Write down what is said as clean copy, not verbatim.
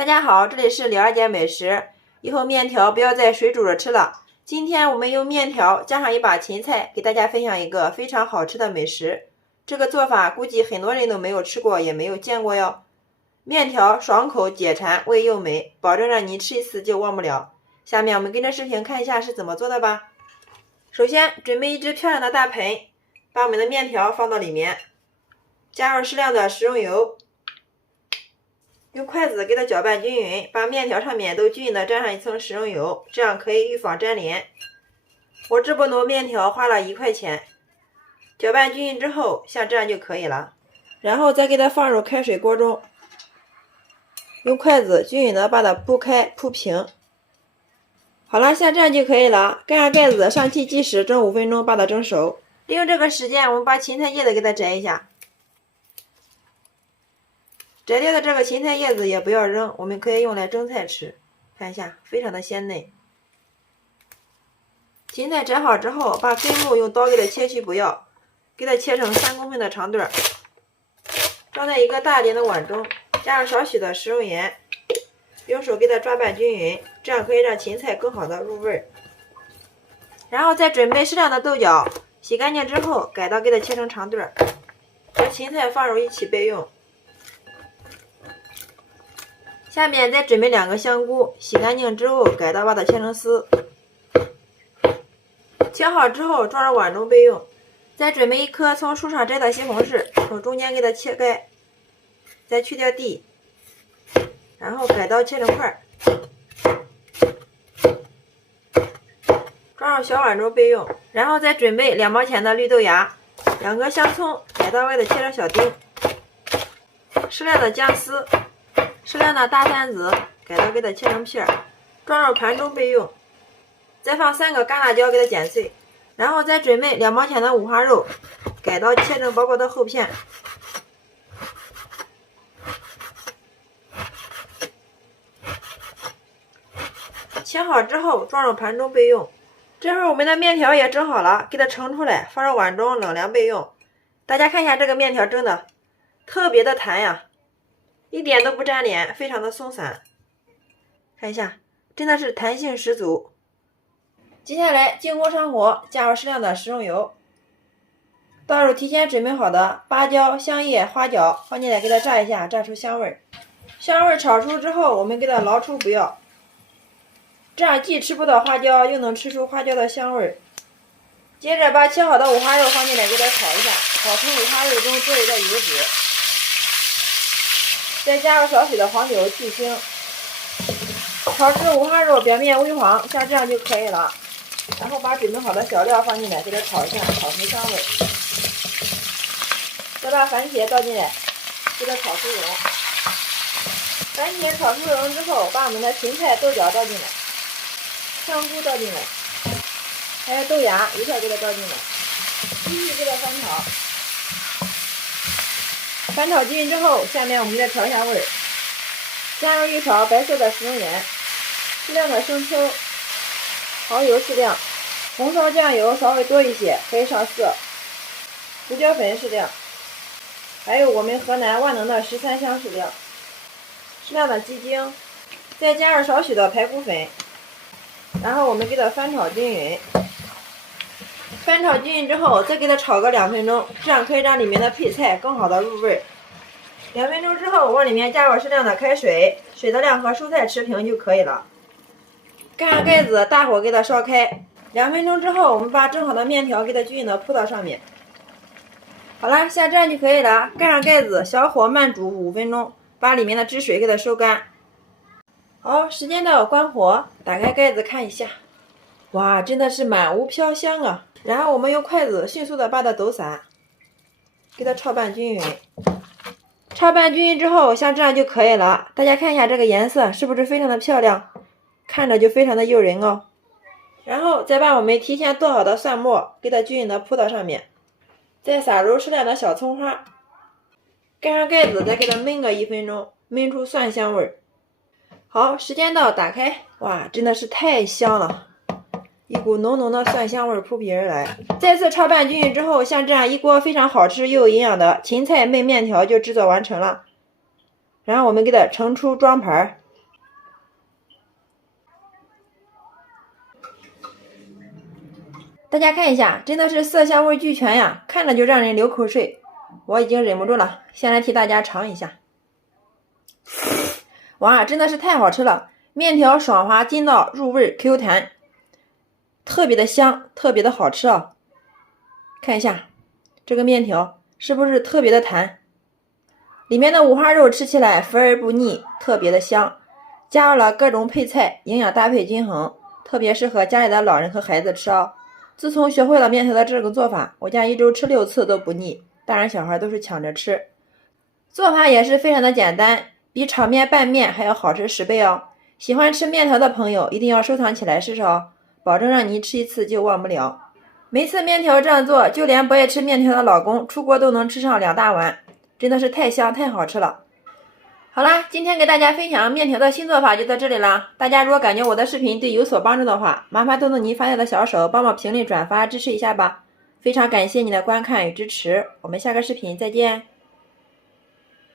大家好，这里是李二姐美食。以后面条不要再水煮着吃了。今天我们用面条加上一把芹菜，给大家分享一个非常好吃的美食。这个做法估计很多人都没有吃过，也没有见过哟。面条爽口解馋，味又美，保证让你吃一次就忘不了。下面我们跟着视频看一下是怎么做的吧。首先准备一只漂亮的大盆，把我们的面条放到里面，加入适量的食用油，用筷子给它搅拌均匀，把面条上面都均匀的沾上一层食用油，这样可以预防粘连。我这波糯面条花了1块钱。搅拌均匀之后，像这样就可以了。然后再给它放入开水锅中，用筷子均匀的把它铺开铺平。好了，像这样就可以了。盖上盖子，上气计时蒸5分钟，把它蒸熟。利用这个时间，我们把芹菜叶子给它摘一下。摘掉的这个芹菜叶子也不要扔，我们可以用来蒸菜吃。看一下，非常的鲜嫩。芹菜摘好之后，把根部用刀给它切去不要，给它切成3公分的长段，装在一个大点的碗中，加上少许的食用盐，用手给它抓拌均匀，这样可以让芹菜更好的入味。然后再准备适量的豆角，洗干净之后改刀给它切成长段，和芹菜放入一起备用。下面再准备2个香菇，洗干净之后改刀把它切成丝，切好之后装入碗中备用。再准备1颗从树上摘的西红柿，从中间给它切开，再去掉蒂，然后改刀切成块，装入小碗中备用。然后再准备2毛钱的绿豆芽，2个香葱，改刀外的切成小丁，适量的姜丝，适量的大蒜子，改刀给它切成片，装入盘中备用。再放3个干辣椒给它剪碎，然后再准备2毛钱的五花肉，改刀切成薄薄的厚片，切好之后装入盘中备用。这会儿我们的面条也蒸好了，给它盛出来，放入碗中冷凉备用。大家看一下这个面条蒸的特别的弹呀，一点都不粘连，非常的松散。看一下，真的是弹性十足。接下来进锅上火，加入适量的食用油，倒入提前准备好的芭蕉、香叶、花椒，放进来给它炸一下，炸出香味。香味炒出之后，我们给它捞出不要，这样既吃不到花椒，又能吃出花椒的香味。接着把切好的五花肉放进来给它炒一下，炒出五花肉中多余的油脂，再加入少许的黄酒去腥，炒至五花肉表面微黄，像这样就可以了。然后把准备好的小料放进来给它炒一下，炒出香味。再把番茄倒进来给它炒酥溶。番茄炒酥溶之后，把我们的芹菜、豆角倒进来，香菇倒进来，还有豆芽一块给它倒进来，继续给它翻炒。翻炒均匀之后，下面我们再调一下味儿，加入1勺白色的食用盐，适量的生抽，蚝油适量，红烧酱油稍微多一些，可以上色，胡椒粉适量，还有我们河南万能的13香适量，适量的鸡精，再加入少许的排骨粉，然后我们给它翻炒均匀。翻炒均匀之后，再给它炒个2分钟，这样可以让里面的配菜更好的入味。2分钟之后，往里面加入适量的开水，水的量和蔬菜持平就可以了。盖上盖子，大火给它烧开。2分钟之后，我们把蒸好的面条给它均匀的铺到上面。好了，像这样就可以了。盖上盖子，小火慢煮5分钟，把里面的汁水给它收干。好，时间到，关火，打开盖子看一下。哇，真的是满屋飘香啊！然后我们用筷子迅速的把它抖散，给它炒拌均匀。炒拌均匀之后，像这样就可以了。大家看一下这个颜色是不是非常的漂亮，看着就非常的诱人哦。然后再把我们提前剁好的蒜末给它均匀的铺到上面，再撒入适量的小葱花，盖上盖子，再给它焖个1分钟，焖出蒜香味。好，时间到，打开。哇，真的是太香了，一股浓浓的蒜香味扑鼻而来。再次炒拌均匀之后，像这样一锅非常好吃又有营养的芹菜焖面条就制作完成了。然后我们给它盛出装盘，大家看一下，真的是色香味俱全呀，看着就让人流口水。我已经忍不住了，先来替大家尝一下。哇，真的是太好吃了！面条爽滑筋道，入味 Q 弹，特别的香，特别的好吃啊！看一下这个面条是不是特别的弹？里面的五花肉吃起来肥而不腻，特别的香。加入了各种配菜，营养搭配均衡，特别适合家里的老人和孩子吃哦。自从学会了面条的这个做法，我家一周吃6次都不腻，大人小孩都是抢着吃。做法也是非常的简单，比炒面拌面还要好吃10倍哦。喜欢吃面条的朋友一定要收藏起来试试哦，保证让你吃一次就忘不了。每次面条这样做，就连不爱吃面条的老公出锅都能吃上2大碗，真的是太香太好吃了。好啦，今天给大家分享面条的新做法就到这里啦。大家如果感觉我的视频对有所帮助的话，麻烦动动您发财的小手，帮我评论转发支持一下吧。非常感谢你的观看与支持，我们下个视频再见。